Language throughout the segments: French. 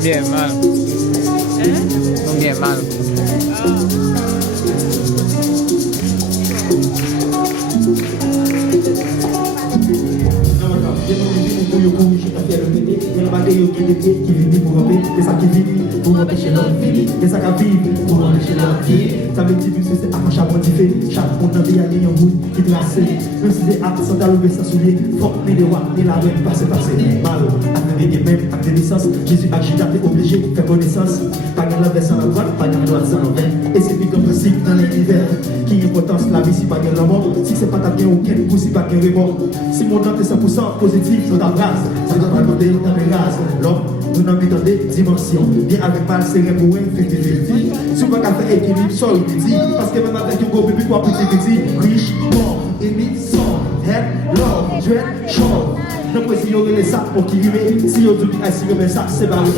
Bien mal. Bien mal. Qui vit pour ramper, et ça qui vit pour empêcher l'autre vie, et ça qui vit pour empêcher l'autre vie. Ça veut dire que c'est à chaque motivé, chaque monde dans le pays a un bout qui glacé. Même si c'est à sans lever sa soulier, faut ni les rois, ni la reine, passer. Mal, avec des mêmes, avec des naissances, Jésus a Judas est obligé de faire connaissance. Pas de la sans la droite, pas de la droite sans la veine. Et c'est plus comme principe dans l'univers. Qui importance la vie si pas de la mort, si c'est pas ta bien ou quel coup, si pas de remords. Si mon nom est 100% positif, sur ta phrase, ça doit pas demander dans mes races. L'homme, nous n'avons dans des dimensions. Bien avec mal, c'est pour un 50-50. Si on va faire équilibre, sol, petit. Parce que même avec un gros bébé, quoi, petit, riche, mort, ennemi, son, head, love, dread, show. Donc, si on les sacs pour qui rive, si on dit ainsi que mes sacs, c'est pas le même.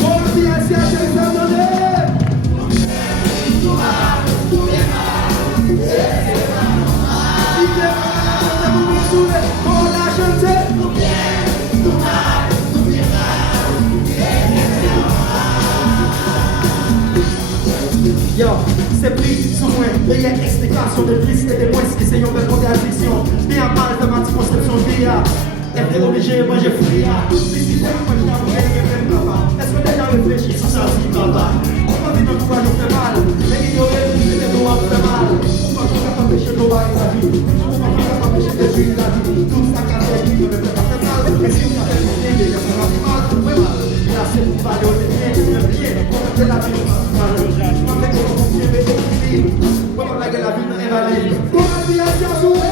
Bon, si ainsi, à chaque fois, yo, c'est pris sous moi, il y a explication de plus et de moins qui c'est une belle contradiction. Bien mal de ma conception de vie, être obligé, moi j'ai fouillé. Si c'est moi je t'avoue, papa. Est-ce que déjà réfléchi sur ça, si papa? On dit notre voix nous fait mal, mais ignorer les droits fait mal. On va pas empêcher de voir la vie, on va pas empêcher de vivre la vie. Tout ça qui a fait qui ne me fait pas faire mal, mais si on a fait une idée, il y a pas mal, ouais mal. Là c'est pour pas de bien, on fait la vie mal. Vamos la que la vida es valida. ¡Buenos días, Josué!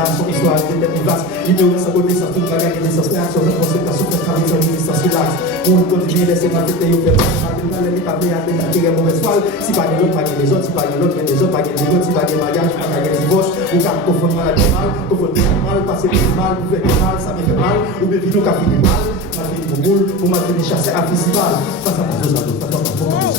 Son histoire de tête vaste, l'ignorance à côté, ça tout va gagner des sensations, de conséquences, de tradition, de distance, relax. On continue, laissez ma tête et on fait pas, les papiers à tirer mauvaise toile. Si pas de l'autre, pas de les autres, si pas de l'autre, mais des autres, pas de les autres, si pas de mariage, pas de divorce, ou car confondre mal avec mal, confondre mal, passer plus mal, vous faites mal, ça me fait mal, ou bien vino qu'a fini mal, ma vie pour boule, pour ma vie chasser à festival. Ça, ça passe aux autres, ça passe aux autres,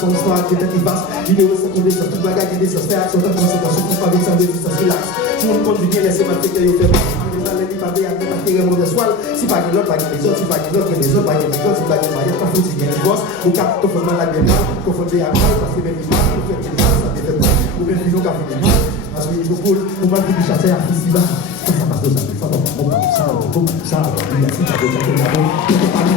son histoire qui est vaste, l'idée ça conduit sur toute bagarre, des aspects, sur la conséquence, pour pas vite sans résistance, relax. Tout le monde vient laisser ma tête et il fait mal. Les allées pas bien, mais pas tirer mon soir. Si pas de l'autre, pas de les autres, si pas de l'autre, mais les autres, pas de les autres, si pas de mariage, pas foutu, bien divorce. Ou cap, tout fait mal à des mal, confondé à mal, parce que même mal, tout fait mal, ça fait mal. Ou bien vino qu'a fait mal, parce que il faut ou mal que chasser à festival. Ça passe aux autres, ça va ça, il y a si ça peut être là-bas. Il faut pas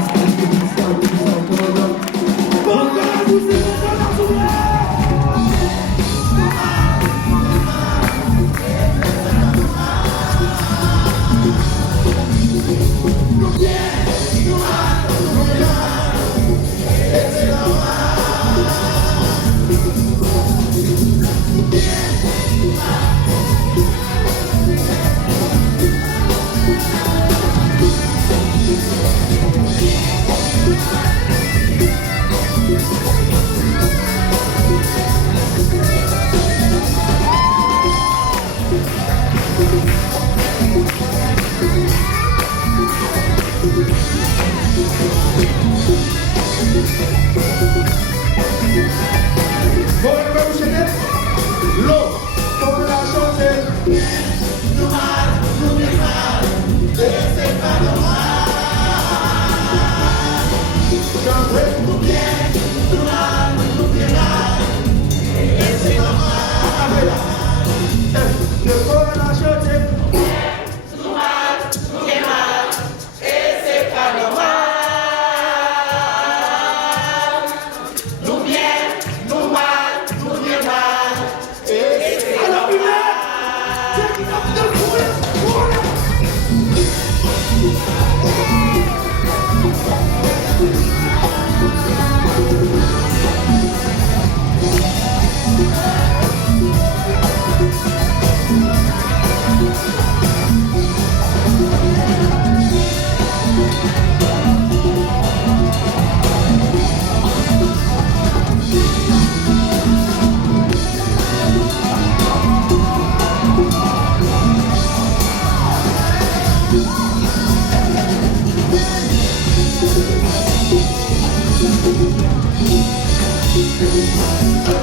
Thank you.